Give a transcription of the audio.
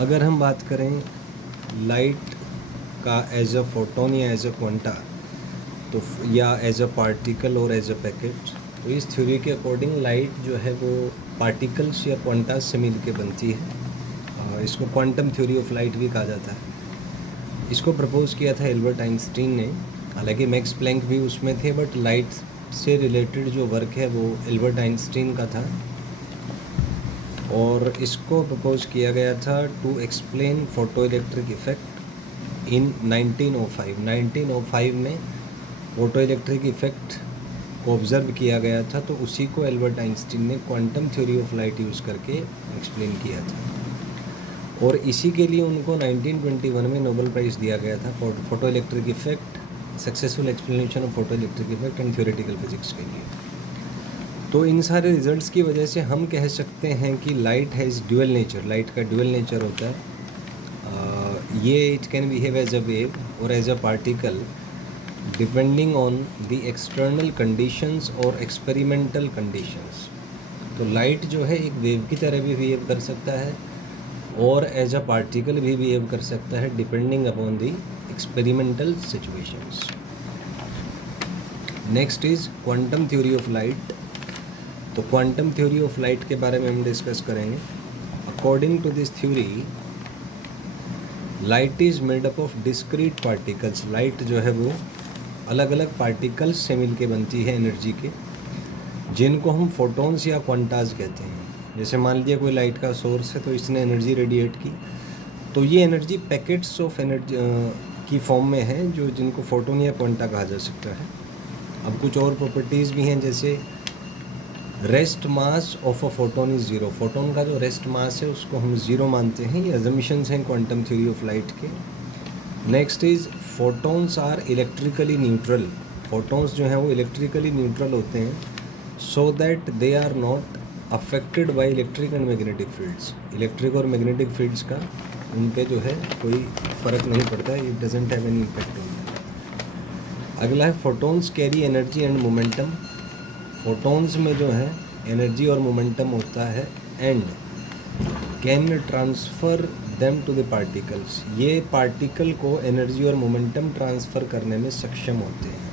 अगर हम बात करें लाइट का एज अ फोटोन या एज अ क्वांटा, तो या एज अ पार्टिकल और एज अ पैकेट, तो इस थ्योरी के अकॉर्डिंग लाइट जो है वो पार्टिकल्स या क्वांटास से मिल के बनती है। इसको क्वांटम थ्योरी ऑफ लाइट भी कहा जाता है। इसको प्रपोज किया था एल्बर्ट आइंस्टीन ने। हालांकि मैक्स प्लैंक भी उसमें थे, बट लाइट से रिलेटेड जो वर्क है वो एल्बर्ट आइंस्टीन का था। और इसको प्रपोज किया गया था to explain photoelectric effect in 1905 में फोटो इलेक्ट्रिक इफेक्ट को ऑब्ज़र्व किया गया था, तो उसी को एल्बर्ट आइंस्टीन ने quantum theory of light use करके एक्सप्लेन किया था। और इसी के लिए उनको 1921 में नोबेल प्राइज़ दिया गया था photo electric effect, successful explanation of photo electric effect and theoretical physics के लिए। तो इन सारे रिजल्ट्स की वजह से हम कह सकते हैं कि light has dual nature. Light का ड्यूअल नेचर होता है, ये it can behave as a wave और as a particle depending on the external conditions और एक्सपेरिमेंटल कंडीशंस। तो लाइट जो है एक वेव की तरह भी बिहेव कर सकता है और एज अ पार्टिकल भी बिहेव कर सकता है, depending upon the experimental situations. Next is quantum theory of light. तो क्वांटम थ्योरी ऑफ लाइट के बारे में हम डिस्कस करेंगे। According to this theory, light is made up of discrete particles. Light जो है वो अलग अलग पार्टिकल्स से मिलके बनती है एनर्जी के, जिनको हम फोटॉन्स या क्वांटाज कहते हैं। जैसे मान लीजिए कोई लाइट का सोर्स है, तो इसने एनर्जी रेडिएट की, तो ये एनर्जी पैकेट्स ऑफ एनर्जी की फॉर्म में है, जो जिनको फोटोन या क्वांटा कहा जा सकता है। अब कुछ और प्रॉपर्टीज़ भी हैं, जैसे rest mass of a photon is zero. Photon का जो रेस्ट मास है उसको हम ज़ीरो मानते हैं। ये अजम्पशंस हैं क्वांटम थ्योरी ऑफ लाइट के। Next is photons are electrically neutral. Photons जो हैं वो इलेक्ट्रिकली न्यूट्रल होते हैं, so that they are not affected by electric and magnetic fields. Electric और मैग्नेटिक फील्ड्स का उन पे जो है कोई फ़र्क नहीं पड़ता है, it doesn't have any effect on that. अगला है photons carry energy and momentum. Photons में जो है एनर्जी और मोमेंटम होता है, and can transfer them to the particles. ये पार्टिकल को एनर्जी और मोमेंटम ट्रांसफ़र करने में सक्षम होते हैं।